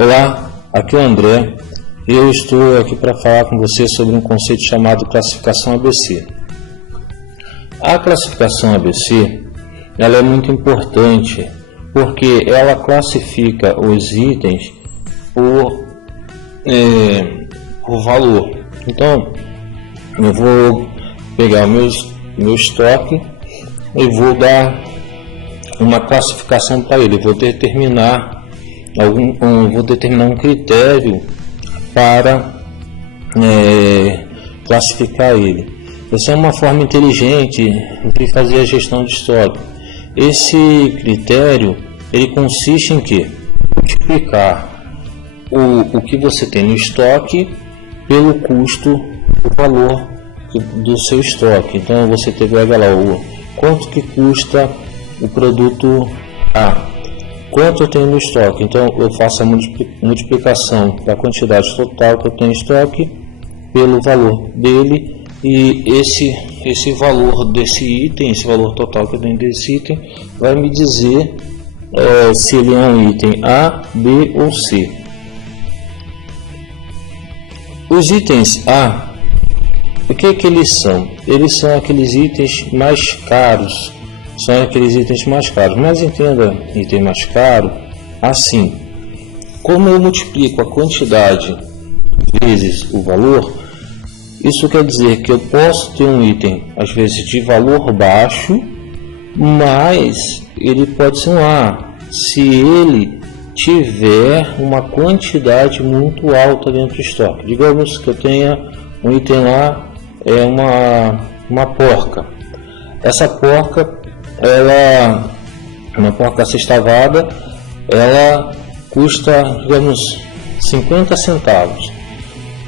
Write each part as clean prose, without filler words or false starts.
Olá, aqui é o André e eu estou aqui para falar com você sobre um conceito chamado classificação ABC. A classificação ABC ela é muito importante porque ela classifica os itens por valor. Então, eu vou pegar o meu estoque e vou dar uma classificação para ele. Vou determinar um critério para classificar ele. Essa é uma forma inteligente de fazer a gestão de estoque. Esse critério ele consiste em que? Multiplicar o que você tem no estoque pelo custo, o valor do seu estoque. Então você pega lá quanto que custa o produto A, quanto eu tenho no estoque. Então eu faço a multiplicação da quantidade total que eu tenho em estoque pelo valor dele, e esse valor desse item, esse valor total que eu tenho desse item, vai me dizer se ele é um item A, B ou C. Os itens A, o que eles são? Eles são aqueles itens mais caros. Mas entenda item mais caro assim: como eu multiplico a quantidade vezes o valor, isso quer dizer que eu posso ter um item às vezes de valor baixo, mas ele pode ser um A se ele tiver uma quantidade muito alta dentro do estoque. Digamos que eu tenha um item lá, uma porca. Essa porca, uma porca sextavada, ela custa, digamos, 50 centavos.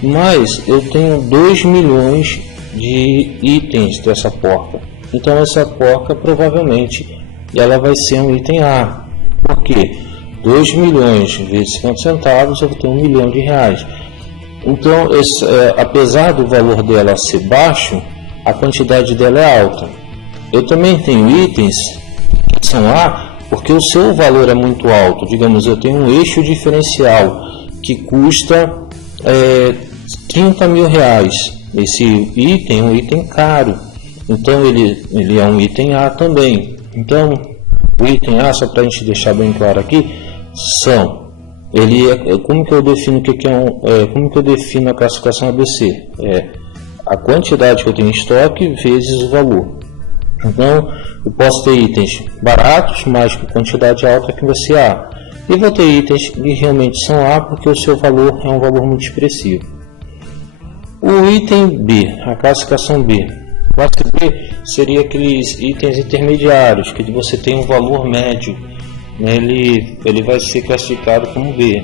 Mas eu tenho 2 milhões de itens dessa porca. Então essa porca provavelmente ela vai ser um item A. Por quê? 2 milhões vezes 50 centavos, eu vou ter R$1 milhão. Então, apesar do valor dela ser baixo, a quantidade dela é alta. Eu também tenho itens que são A porque o seu valor é muito alto. Digamos, eu tenho um eixo diferencial que custa R$30 mil. Esse item é um item caro, então ele é um item A também. Então, o item A, só para a gente deixar bem claro aqui, como que eu defino como que eu defino a classificação ABC? A quantidade que eu tenho em estoque vezes o valor. Então, eu posso ter itens baratos, mas com quantidade alta que vai ser A. E vou ter itens que realmente são A porque o seu valor é um valor muito expressivo. O item B, a classificação B. A classe B seria aqueles itens intermediários, que você tem um valor médio. Ele vai ser classificado como B.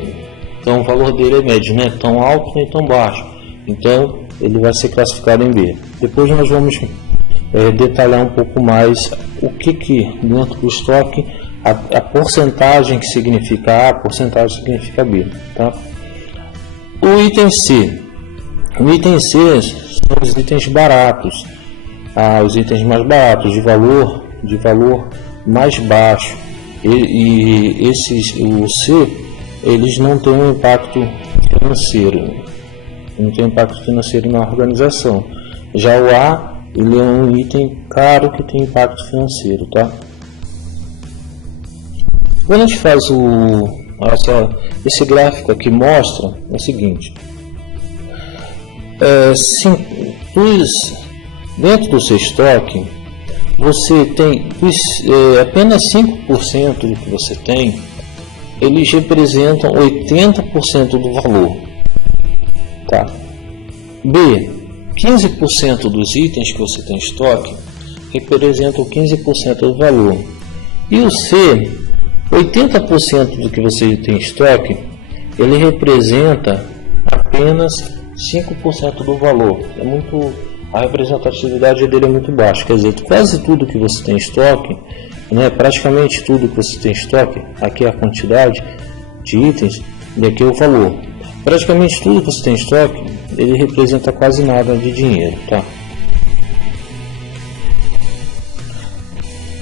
Então o valor dele é médio, não é tão alto nem tão baixo. Então ele vai ser classificado em B. Depois nós vamos detalhar um pouco mais o que dentro do estoque, a porcentagem que significa A, a porcentagem que significa B. Tá? O item C. O item C são os itens baratos. Os itens mais baratos, de valor mais baixo. O C, eles não têm um impacto financeiro. Não tem impacto financeiro na organização. Já o A, ele é um item caro que tem impacto financeiro, tá? Quando a gente faz esse gráfico aqui mostra o seguinte: dentro do seu estoque, você tem apenas 5% do que você tem, eles representam 80% do valor, tá? B, 15% dos itens que você tem em estoque representam 15% do valor. E o C, 80% do que você tem em estoque, ele representa apenas 5% do valor. A representatividade dele é muito baixa, quer dizer, quase tudo que você tem em estoque, praticamente tudo que você tem em estoque, aqui é a quantidade de itens e aqui é o valor. Praticamente tudo que você tem em estoque, ele representa quase nada de dinheiro, tá?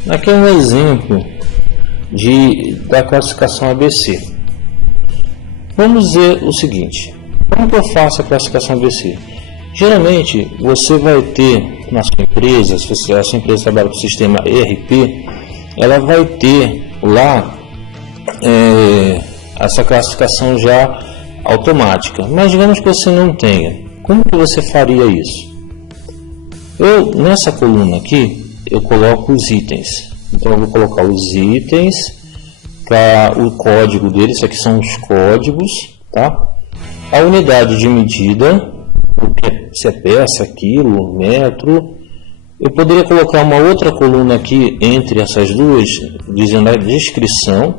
Aqui é um exemplo da classificação ABC. Vamos ver o seguinte: como que eu faço a classificação ABC? Geralmente você vai ter na sua empresa, se a sua empresa trabalha com o sistema ERP, ela vai ter lá essa classificação já automática. Mas digamos que você não tenha, como que você faria isso? Nessa coluna aqui, eu coloco os itens. Então eu vou colocar os itens, o código deles, aqui são os códigos, tá? A unidade de medida, se é peça, quilo, metro. Eu poderia colocar uma outra coluna aqui entre essas duas, dizendo a descrição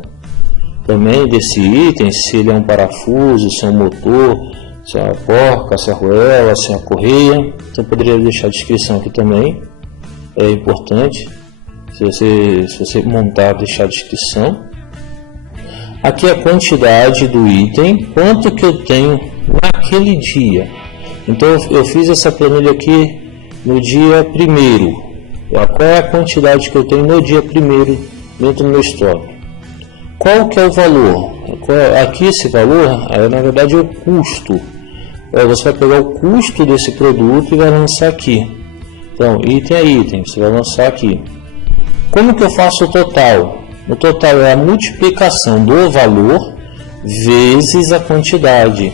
também desse item, se ele é um parafuso, se é um motor, se é a porca, se é a arruela, se é a correia. Então eu poderia deixar a descrição aqui também, é importante, se você montar, deixar a descrição. Aqui a quantidade do item, quanto que eu tenho naquele dia. Então eu fiz essa planilha aqui no dia 1º. Qual é a quantidade que eu tenho no dia 1º dentro do meu estoque? Qual que é o valor? Aqui esse valor, na verdade, é o custo. Você vai pegar o custo desse produto e vai lançar aqui. Então, item a item, você vai lançar aqui. Como que eu faço o total? O total é a multiplicação do valor vezes a quantidade.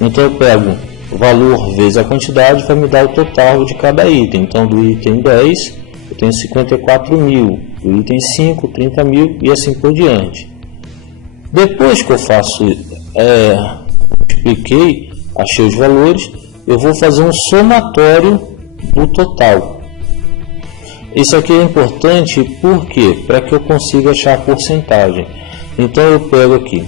Então eu pego o valor vezes a quantidade, vai me dar o total de cada item. Então do item 10 eu tenho 54 mil, do item 5, 30 mil e assim por diante. Depois que eu faço, multipliquei, achei os valores, eu vou fazer um somatório do total. Isso aqui é importante porque para que eu consiga achar a porcentagem. Então eu pego aqui,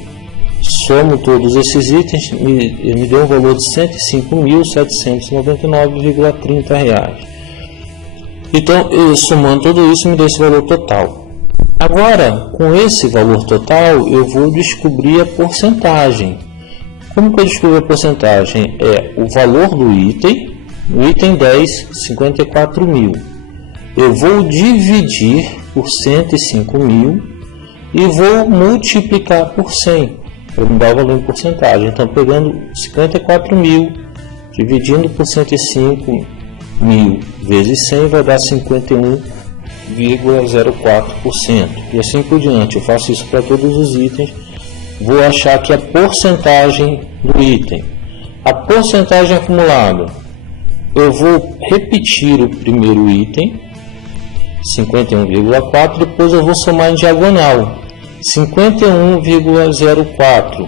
somo todos esses itens, me deu um valor de R$ 105.799,30. Então eu somando tudo isso me deu esse valor total. Agora, com esse valor total, eu vou descobrir a porcentagem. Como que eu descubro a porcentagem? É o valor do item, o item 10, 54 mil. Eu vou dividir por 105 mil e vou multiplicar por 100, para me dar o valor em porcentagem. Então, pegando 54 mil, dividindo por 105 mil vezes 100, vai dar 51,04%. E assim por diante. Eu faço isso para todos os itens. Vou achar aqui a porcentagem do item. A porcentagem acumulada. Eu vou repetir o primeiro item, 51,4, depois eu vou somar em diagonal. 51,04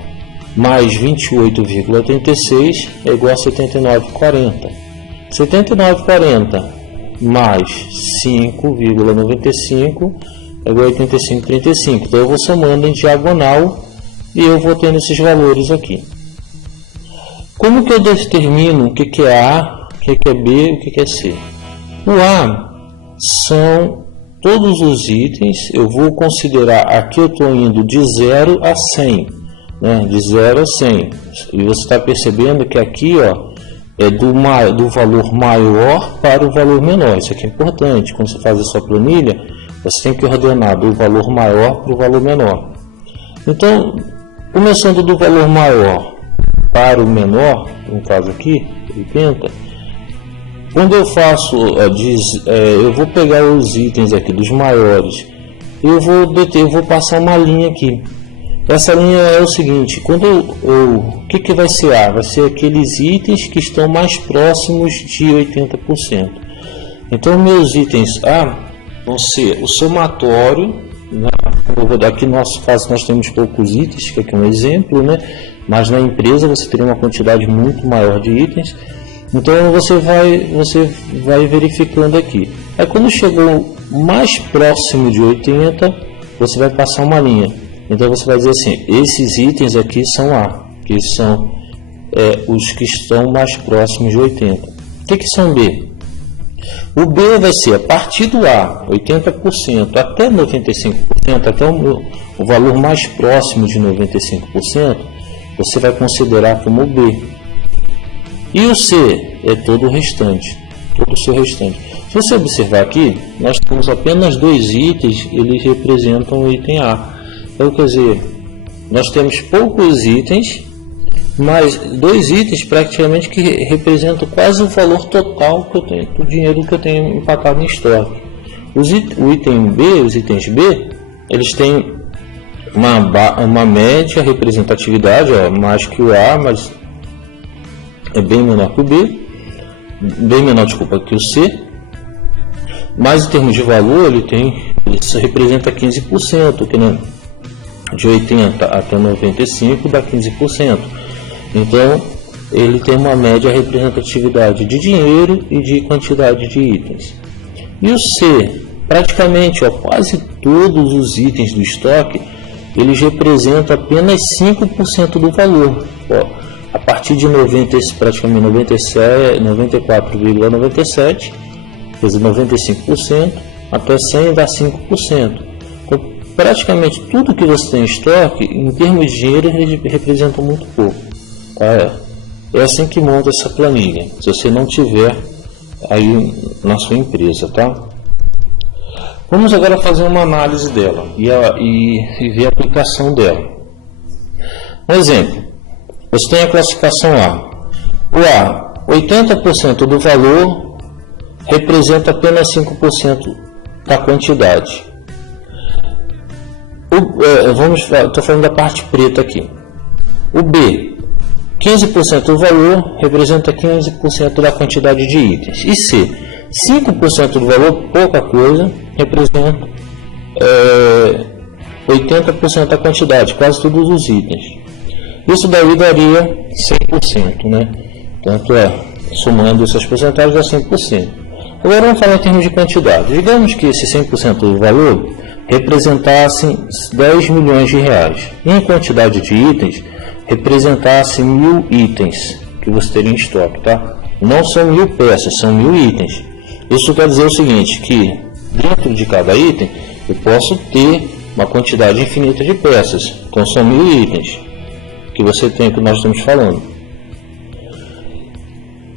mais 28,86 é igual a 79,40. 79,40 mais 5,95 é igual a 85,35. Então eu vou somando em diagonal e eu vou tendo esses valores aqui. Como que eu determino o que é A, o que é B e o que é C? O A são todos os itens. Eu vou considerar, aqui eu estou indo de 0 a 100, né? De 0 a 100. E você está percebendo que aqui, ó, é do valor maior para o valor menor. Isso aqui é importante. Quando você faz a sua planilha, você tem que ordenar do valor maior para o valor menor. Então, começando do valor maior para o menor, no caso aqui, 80, quando eu faço, eu vou pegar os itens aqui dos maiores, eu vou passar uma linha aqui. Essa linha é o seguinte: quando o que vai ser A? Vai ser aqueles itens que estão mais próximos de 80%. Então, meus itens A vão ser o somatório, né? Aqui no nosso caso nós temos poucos itens, que aqui é um exemplo, né? Mas na empresa você teria uma quantidade muito maior de itens. Então você vai verificando aqui. Aí quando chegou mais próximo de 80, você vai passar uma linha. Então você vai dizer assim: esses itens aqui são A, que são os que estão mais próximos de 80. O que são B? O B vai ser a partir do A, 80% até 95%, até o valor mais próximo de 95%, você vai considerar como B. E o C é todo o restante, todo o seu restante. Se você observar aqui, nós temos apenas dois itens, eles representam o item A. Então, quer dizer, nós temos poucos itens mais 2 itens praticamente que representam quase o valor total que eu tenho, do dinheiro que eu tenho empatado em estoque. Os itens B, eles têm uma média representatividade, ó, mais que o A, mas é bem menor que o B, que o C, mas em termos de valor ele representa 15%, que né, de 80 até 95 dá 15%. Então ele tem uma média representatividade de dinheiro e de quantidade de itens. E o C, praticamente quase todos os itens do estoque, eles representam apenas 5% do valor. A partir de 90, praticamente 94,97, quer dizer, 95%, até 100 dá 5%. Então, praticamente tudo que você tem em estoque, em termos de dinheiro, representa muito pouco. Tá? É assim que monta essa planilha, se você não tiver aí na sua empresa, tá? Vamos agora fazer uma análise dela e ver a aplicação dela. Um exemplo, você tem a classificação A. O A, 80% do valor representa apenas 5% da quantidade. Estou falando da parte preta aqui. O B, 15% do valor representa 15% da quantidade de itens. E C, 5% do valor, pouca coisa, representa 80% da quantidade, quase todos os itens. Isso daí daria 100%, né? Tanto somando essas porcentagens dá 100%. Agora vamos falar em termos de quantidade. Digamos que esse 100% do valor representasse 10 milhões de reais. E em quantidade de itens, representasse 1000 itens que você teria em estoque, tá? Não são 1000 peças, são 1000 itens. Isso quer dizer o seguinte, que dentro de cada item eu posso ter uma quantidade infinita de peças. Então são 1000 itens que você tem, que nós estamos falando.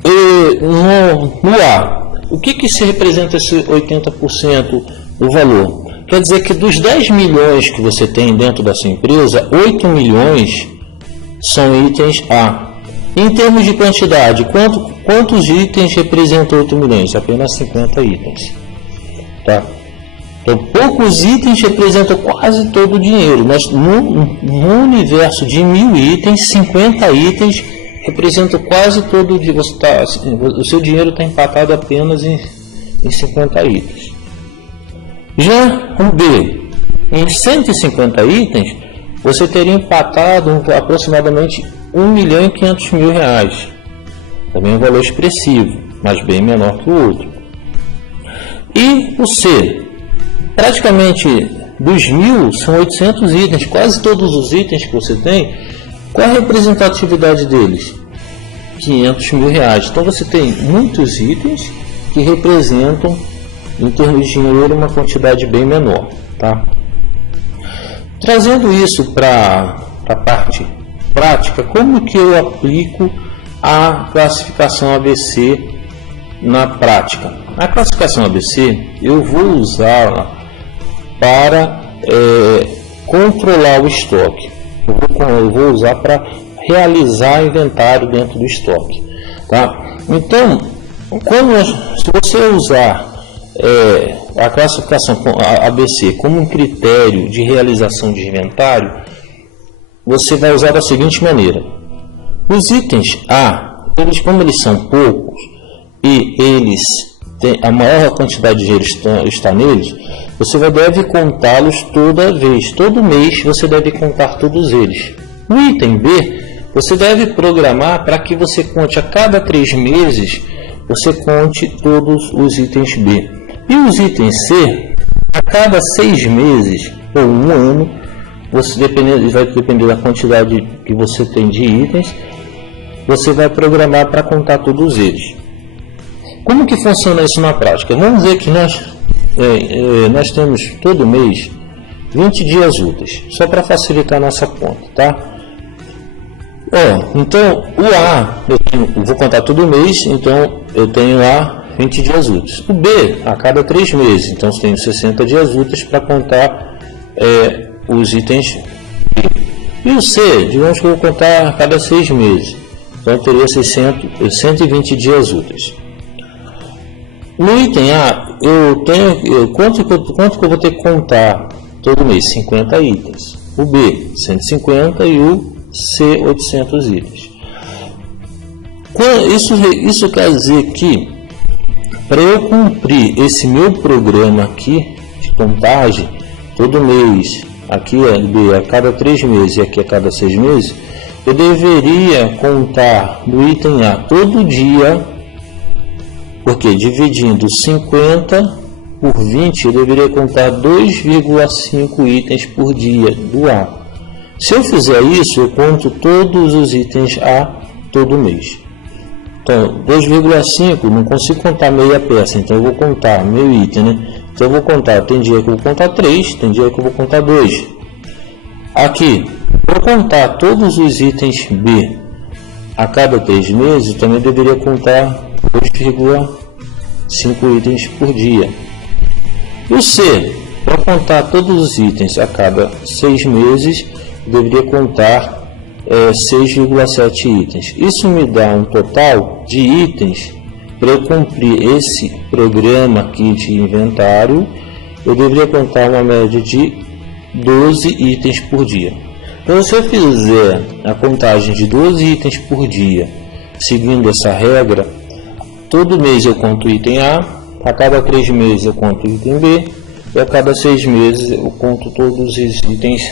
E no A, o que se representa esse 80% do valor? Quer dizer que dos 10 milhões que você tem dentro da sua empresa, 8 milhões são itens A. Em termos de quantidade, quantos itens representam 8 milhões? Apenas 50 itens. Tá? Então, poucos itens representam quase todo o dinheiro. Mas no universo de 1000 itens, 50 itens representam quase todo o dinheiro. O seu dinheiro está empatado apenas em 50 itens. Já o B, em 150 itens, você teria empatado aproximadamente R$1.500.000. Também um valor expressivo, mas bem menor que o outro. E o C, praticamente dos 1000 são 800 itens, quase todos os itens que você tem. Qual a representatividade deles? R$500.000. Então você tem muitos itens que representam, em termos de dinheiro, uma quantidade bem menor, tá? Trazendo isso para a parte prática, como que eu aplico a classificação ABC na prática? A classificação ABC eu vou usá-la para controlar o estoque. Eu vou usar para realizar inventário dentro do estoque, tá? Então, se você usar a classificação ABC como um critério de realização de inventário, você vai usar da seguinte maneira: os itens A, como eles são poucos e a maior quantidade de dinheiro está neles, você deve contá-los toda vez, todo mês você deve contar todos eles. No item B, você deve programar para que você conte a cada 3 meses, você conte todos os itens B. E os itens C, a cada 6 meses ou 1 ano, vai depender da quantidade que você tem de itens, você vai programar para contar todos eles. Como que funciona isso na prática? Vamos dizer que nós temos todo mês 20 dias úteis, só para facilitar a nossa conta, tá? Então, o A, eu vou contar todo mês, então eu tenho lá 20 dias úteis. O B, a cada 3 meses, então eu tenho 60 dias úteis para contar os itens B. E o C, digamos que eu vou contar a cada 6 meses. Então, eu teria 120 dias úteis. No item A, quanto que eu vou ter que contar todo mês? 50 itens. O B, 150 e o C, 800 itens. Isso quer dizer que, para eu cumprir esse meu programa aqui de contagem, todo mês, aqui B a cada 3 meses e aqui a cada 6 meses, eu deveria contar no item A todo dia, porque dividindo 50 por 20, eu deveria contar 2,5 itens por dia do A. Se eu fizer isso, eu conto todos os itens A todo mês. Então, 2,5, não consigo contar meia peça, então eu vou contar meio item, né? Então eu vou contar, tem dia que eu vou contar 3, tem dia que eu vou contar 2. Aqui, para contar todos os itens B a cada 3 meses, eu também deveria contar 2,5 itens por dia. E o C, para contar todos os itens a cada 6 meses, eu deveria contar 6,7 itens. Isso me dá um total de itens. Para eu cumprir esse programa aqui de inventário, eu deveria contar uma média de 12 itens por dia. Então, se eu fizer a contagem de 12 itens por dia, seguindo essa regra, todo mês eu conto o item A, a cada 3 meses eu conto o item B, e a cada 6 meses eu conto todos os itens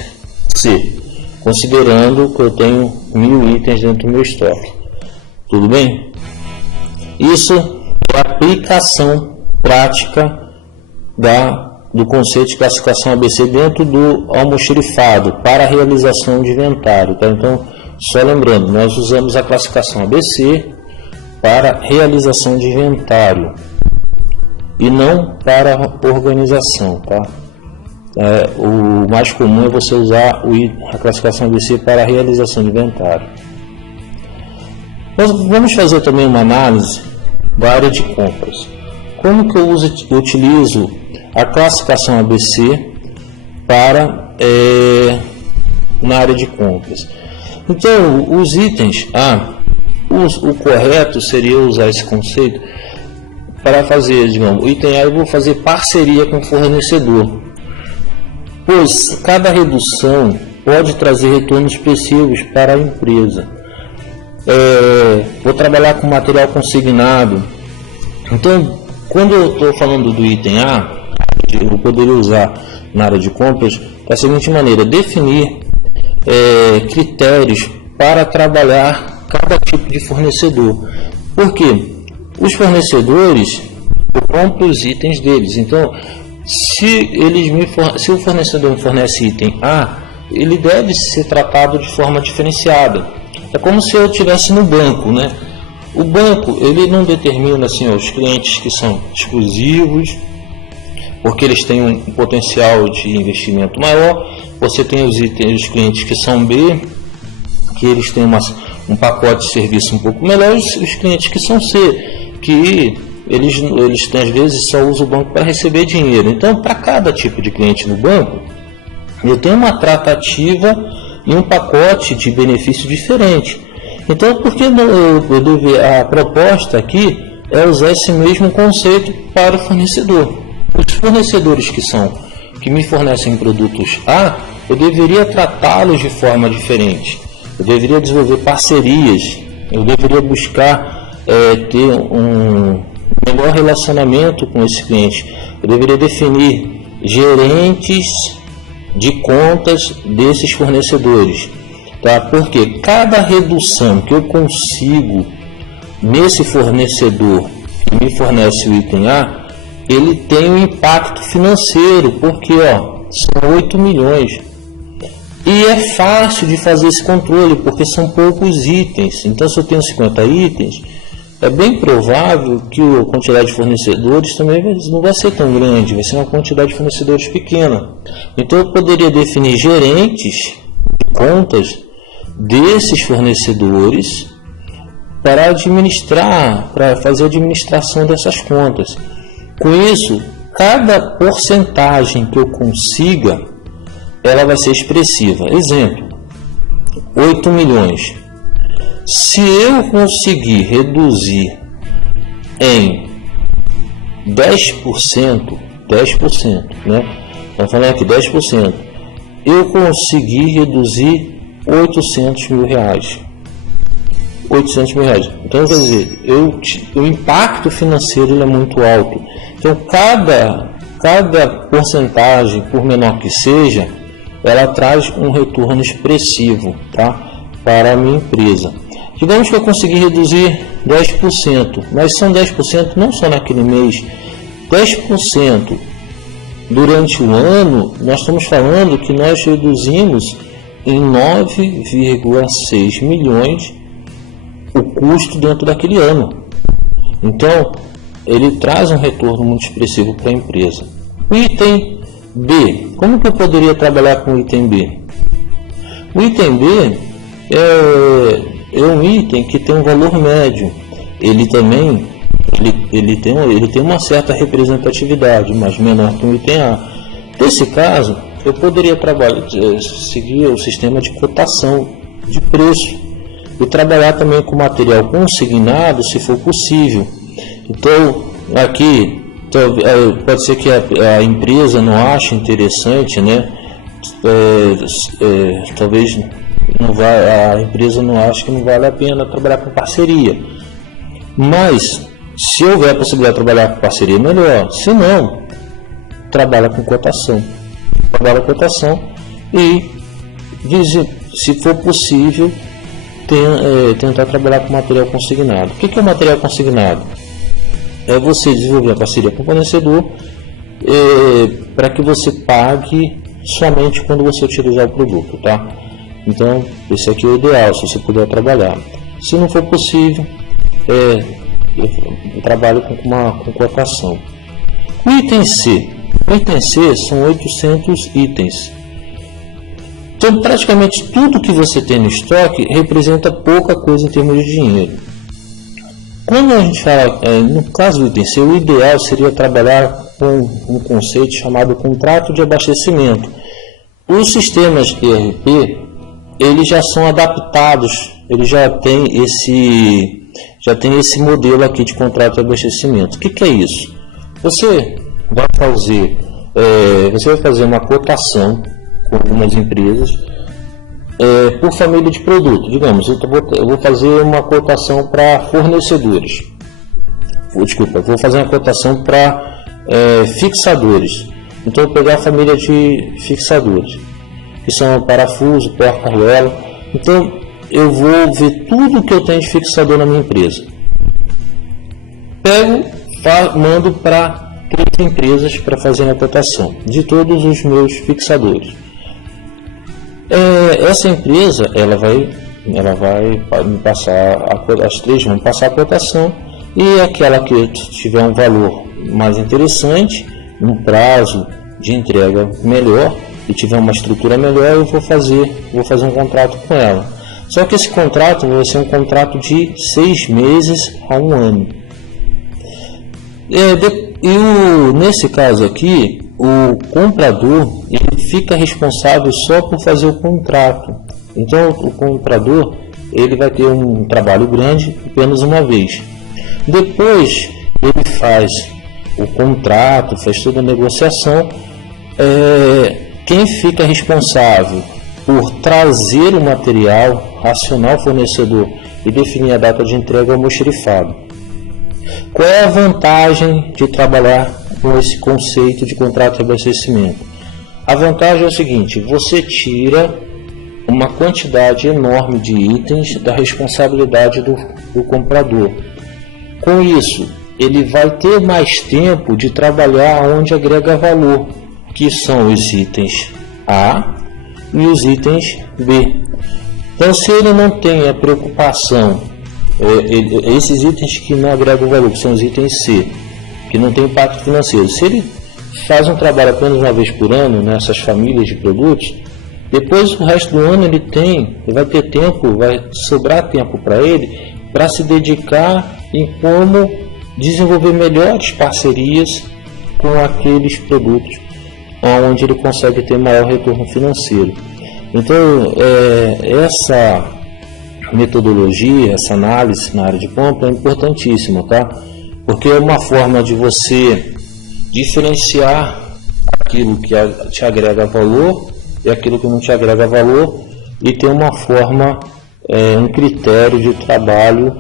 C, considerando que eu tenho 1000 itens dentro do meu estoque. Tudo bem? Isso é a aplicação prática do conceito de classificação ABC dentro do almoxarifado para a realização de inventário. Tá? Então, só lembrando, nós usamos a classificação ABC para realização de inventário e não para organização. Tá? O mais comum é você usar a classificação ABC para a realização de inventário. Nós vamos fazer também uma análise da área de compras. Como que eu utilizo a classificação ABC para na área de compras? Então, os itens o correto seria usar esse conceito para fazer, digamos, o item A eu vou fazer parceria com o fornecedor, pois cada redução pode trazer retornos expressivos para a empresa. Vou trabalhar com material consignado. Então, quando eu estou falando do item A, eu poderia usar na área de compras da seguinte maneira: definir critérios para trabalhar cada tipo de fornecedor. Porque os fornecedores, eu compro os itens deles. Então, se o fornecedor me fornece item A, ele deve ser tratado de forma diferenciada. É como se eu estivesse no banco, né? O banco, ele não determina assim, os clientes que são exclusivos, porque eles têm um potencial de investimento maior. Você tem os clientes que são B, que eles têm um pacote de serviço um pouco melhor, e os clientes que são C, que eles têm, às vezes só usam o banco para receber dinheiro. Então, para cada tipo de cliente no banco, eu tenho uma tratativa e um pacote de benefício diferente. Então, por que a proposta aqui é usar esse mesmo conceito para o fornecedor? Os fornecedores que me fornecem produtos A, eu deveria tratá-los de forma diferente. Eu deveria desenvolver parcerias, eu deveria buscar ter um melhor relacionamento com esse cliente. Eu deveria definir gerentes de contas desses fornecedores, tá? Porque cada redução que eu consigo nesse fornecedor que me fornece o item A, ele tem um impacto financeiro, porque são 8 milhões. E é fácil de fazer esse controle, porque são poucos itens. Então, se eu tenho 50 itens, é bem provável que a quantidade de fornecedores também não vai ser tão grande, vai ser uma quantidade de fornecedores pequena. Então, eu poderia definir gerentes de contas desses fornecedores para administrar, para fazer a administração dessas contas. Com isso, cada porcentagem que eu consiga, ela vai ser expressiva. Exemplo, 8 milhões. Se eu conseguir reduzir em 10%, né? Estamos falando aqui 10%, eu consegui reduzir 800 mil reais. 800 mil reais. Então, quer dizer, o impacto financeiro ele é muito alto. Então, cada porcentagem, por menor que seja, ela traz um retorno expressivo, tá? Para a minha empresa. Digamos que eu consegui reduzir 10%, mas são 10% não só naquele mês, 10% durante o ano. Nós estamos falando que nós reduzimos em 9,6 milhões o custo dentro daquele ano. Então, ele traz um retorno muito expressivo para a empresa. O item B, como que eu poderia trabalhar com o item B? O item B é um item que tem um valor médio. Ele também ele tem uma certa representatividade, mas menor que o item A. Nesse caso, eu poderia seguir o sistema de cotação de preço e trabalhar também com material consignado, se for possível. Então, aqui pode ser que a empresa não ache interessante, né? Talvez a empresa não ache que não vale a pena trabalhar com parceria. Mas, se houver a possibilidade de trabalhar com parceria, melhor. Se não, trabalha com cotação. Trabalha com cotação e, se for possível, tentar trabalhar com material consignado. O que é o material consignado? É você desenvolver a parceria com o fornecedor para que você pague somente quando você utilizar o produto, tá? Então, esse aqui é o ideal, se você puder trabalhar. Se não for possível, eu trabalho com cotação. O item C. O item C são 800 itens. Então, praticamente tudo que você tem no estoque representa pouca coisa em termos de dinheiro. Quando a gente fala, no caso do item C, o ideal seria trabalhar com um conceito chamado contrato de abastecimento. Os sistemas ERP, eles já são adaptados, eles já tem esse modelo aqui de contrato de abastecimento. O que é isso? Você vai fazer uma cotação com algumas empresas por família de produto. Digamos, eu vou fazer uma cotação para fornecedores. Vou fazer uma cotação para fixadores. Então, eu vou pegar a família de fixadores, que são parafuso, porta-arruela. Então, eu vou ver tudo que eu tenho de fixador na minha empresa. Mando para 3 empresas para fazer a cotação de todos os meus fixadores. Essa empresa ela vai me passar as 3 vão passar a cotação, e aquela que tiver um valor mais interessante, um prazo de entrega melhor e tiver uma estrutura melhor, eu vou fazer um contrato com ela. Só que esse contrato vai ser um contrato de 6 meses a 1 ano. Nesse caso aqui, o comprador ele fica responsável só por fazer o contrato. Então, o comprador ele vai ter um trabalho grande apenas uma vez. Depois, ele faz o contrato, faz toda a negociação. Quem fica responsável por trazer o material, acionar o fornecedor e definir a data de entrega é o almoxarifado. Qual é a vantagem de trabalhar com esse conceito de contrato de abastecimento? A vantagem é o seguinte: você tira uma quantidade enorme de itens da responsabilidade do comprador. Com isso, ele vai ter mais tempo de trabalhar onde agrega valor, que são os itens A e os itens B. Então, se ele não tem a preocupação, esses itens que não agregam valor, que são os itens C, que não tem impacto financeiro, se ele faz um trabalho apenas uma vez por ano nessas famílias de produtos, depois o resto do ano ele vai ter tempo, vai sobrar tempo para ele para se dedicar em como desenvolver melhores parcerias com aqueles produtos onde ele consegue ter maior retorno financeiro. Então, essa metodologia, essa análise na área de compra é importantíssima, tá? Porque é uma forma de você diferenciar aquilo que te agrega valor e aquilo que não te agrega valor, e ter uma forma, um critério de trabalho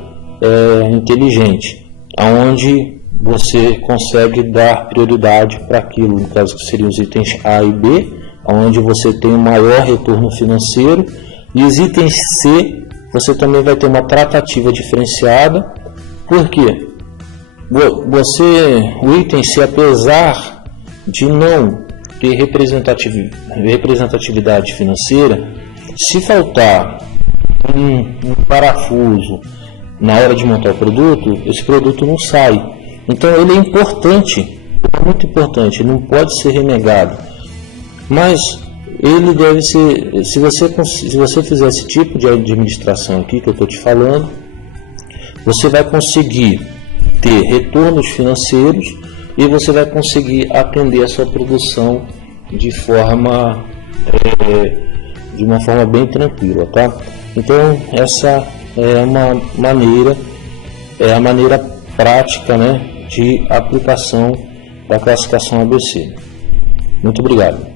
inteligente, aonde você consegue dar prioridade para aquilo, no caso que seriam os itens A e B, onde você tem um maior retorno financeiro, e os itens C, você também vai ter uma tratativa diferenciada. Por quê? O item C, apesar de não ter representatividade financeira, se faltar um parafuso na hora de montar o produto, esse produto não sai. Então ele é importante, é muito importante, ele não pode ser renegado. Mas ele deve ser, se você fizer esse tipo de administração aqui que eu estou te falando, você vai conseguir ter retornos financeiros e você vai conseguir atender a sua produção de uma forma bem tranquila, tá? Então essa é uma maneira, a maneira prática, né, de aplicação da classificação ABC. Muito obrigado.